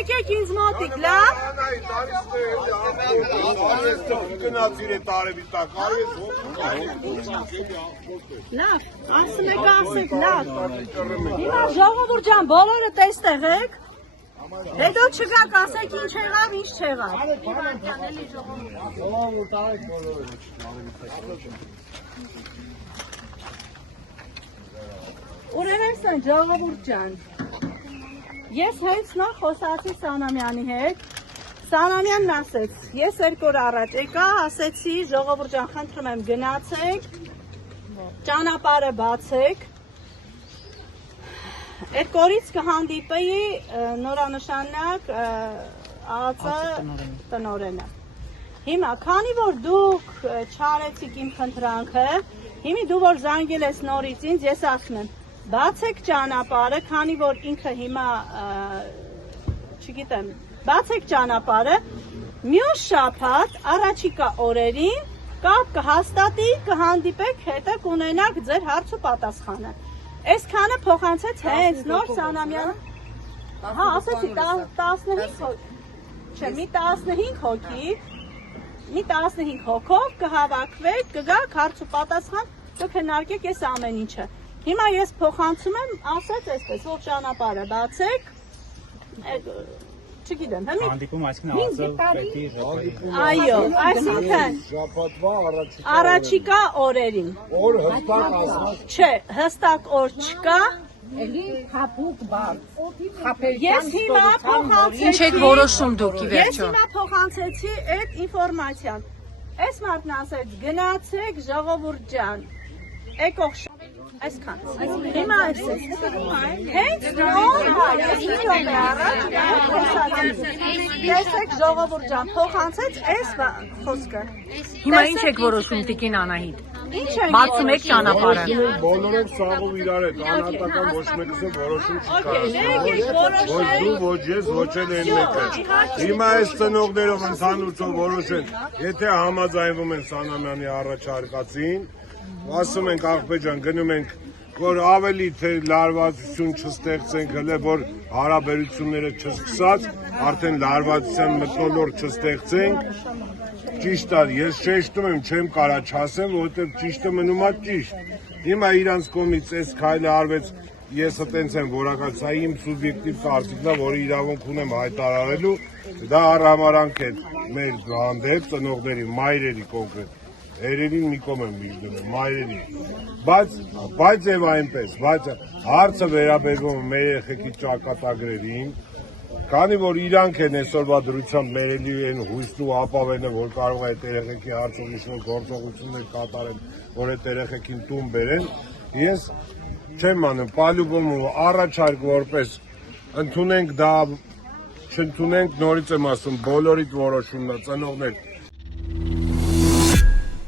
եկեք ինձ մոտիկ, լավ։ Լավ, ասում եք ասեք, լավ։ Հիմա ժողովուրդ ջան, բոլորը տեստեղ եք։ Հետո չգաք ասեք ինչ եղավ, ինչ չեղավ։ Ուրեմն ժողովուրդ ջան, ես հենց նախ խոսացի Սանամյանի հետ, Սանամյանն ասեց, ես 2 օր առաջ եկա, ասեցի ժողովուրդ ջան, խնդրում եմ գնացեք, ճանապարհը բացեք, այդ կորից կհանդիպեի նորանշանակ ԱԱԾ տնօրենը։ Հիմա, քանի որ դուք չարեցիք իմ խնդրանքը, հիմա դու որ զանգել ես նորից ինձ, ես ասում եմ, բացեք ճանապարհը, քանի որ ինքը հիմա, չգիտեմ, բացեք ճանապարհը, մյուս շաբաթ առաջիկա օրերին կապ կհաստատի, կհանդիպեք, հետո կունենաք ձեր հարց ու պատասխանը։ Այսքանը փոխանցեց հենց նոր Սանամյանը։ Հա, ասեցի 15 հոգի, մի 15 հոգով կհավաքվեք, կգաք հարց ու պատասխան, կքննարկեք այս ամեն ինչը։ Հիմա ես փոխանցում եմ, ասեց այսպես, որ ճանապարհը բացեք, չգիտեմ, հանդիպում այսինքն այո, այսինքն առաջիկա օրերին։ Օր հստակ ասած։ Չէ, հստակ օր չկա։ Ես հիմա փոխանցեցի։ Ինչ եք որոշում դուք ի վերջո։ Ես հիմա փոխանցեցի այդ ինֆորմացիան։ Այս մարդն ասեց, գնացեք ժողովուրդ ջան։ Եկող այսքան։ Հիմա այսպես։ Հենց նոր ես 5 րոպե առաջ խոսացի։ Տեսեք ժողովուրդ ջան, փոխանցեց այս խոսքը։ Հիմա ինչ եք որոշում Տիկին Անահիտ։ Ինչ են Բացում եք ճանապարհը։ Բոլորով սաղով իրար հետ, անհատական ոչ մեկս է որոշում չկա։ Ոչ դու, ոչ ես, ոչ էլ են մեկը։ Հիմա այս ծնողներով ընդհանուր որոշեն, եթե համաձայնվում են Սանամյանի առաջարկածին, ասում ենք աղբեր ջան, գնում ենք, որ ավելի թե լարվածություն չստեղծենք, հələ որ հարաբերությունները չսկսած, արդեն լարվածության մթնոլորտ չստեղծենք, ճիշտ է, ես շեշտում եմ, չեմ կարա չասեմ, որովհետև ճիշտը մնում է ճիշտ։ Հիմա իրանց կողմից այս քայլը արվեց, ես այտենց եմ որակալ, սա իմ սուբյեկտիվ կարծիքն է, որի իրավունք ունեմ հայտարարելու, դա արհամարանք է մեր հանդեպ ծնողների, մայրերի կոնկրետ։ Երևին մի կողմ եմ միշտ մայրերի, բայց եւ այնպես, բայց հարցը վերաբերվում է մեր երեխեքի ճակատագրերին, քանի որ իրանք են այսօրվա դրությամբ մերելի են հույսն ու ապավենը, որ կարող է այդ երեխեքի հարցով ինչ-որ գործողություններ կատարեն, որ այդ երեխեքին տուն բերեն, ես չեմ անում, պալյուբում առաջարկ որպես ընդունենք դա, չընդունենք նորից եմ ասում, բոլորիդ որոշումն է, ծնողներ